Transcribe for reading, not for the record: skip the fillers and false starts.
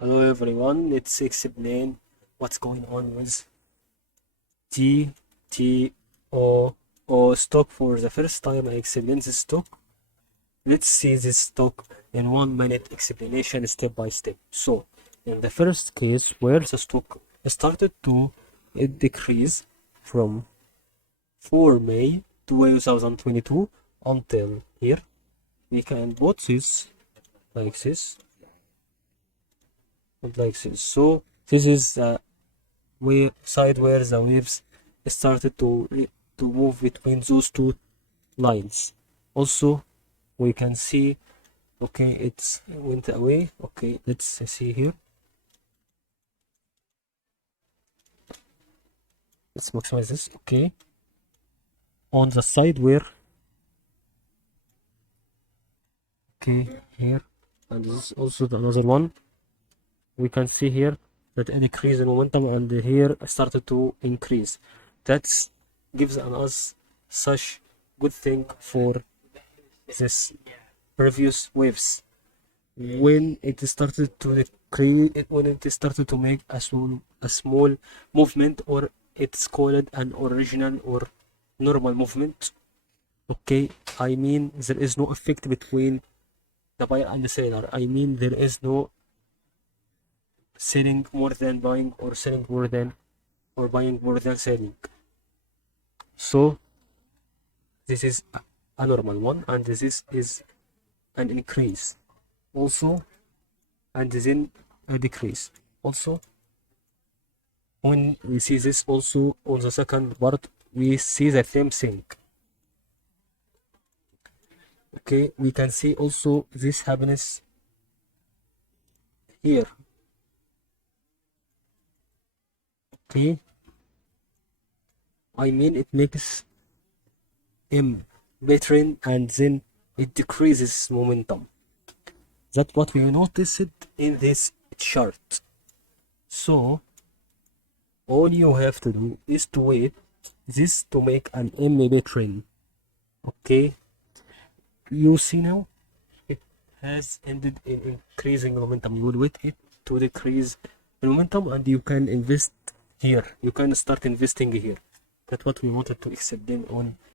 Hello everyone, let's explain what's going on with TTOO stock. For the first time I explain this stock. Let's see this stock in 1 minute explanation step by step. So in the first case where the stock started to decrease from 4 May 2022 until here, we can put this like this. So this is the side where the waves started to move between those two lines. Also we can see, okay, it's went away. Okay, let's see here. Let's maximize this. Okay, on the side where, okay, here, and this is also another one. We can see here that a decrease in momentum, and here started to increase. That gives us such good thing for this previous waves. When it started to decrease, when it started to make a small movement, or it's called an original or normal movement. Okay, I mean there is no effect between the buyer and the seller. I mean there is no selling more than buying, or selling more than, or buying more than selling. So this is a normal one, and this is an increase also, and then a decrease also. When we see this also on the second part, we see the same thing. Okay, we can see also this happiness here. Okay, I mean it makes M better, and then it decreases momentum. That's what we noticed in this chart. So all you have to do is to wait this to make an M trend. Okay, you see now it has ended in increasing momentum. You will wait it to decrease the momentum, and you can invest here. You can start investing here. That's what we wanted to explain on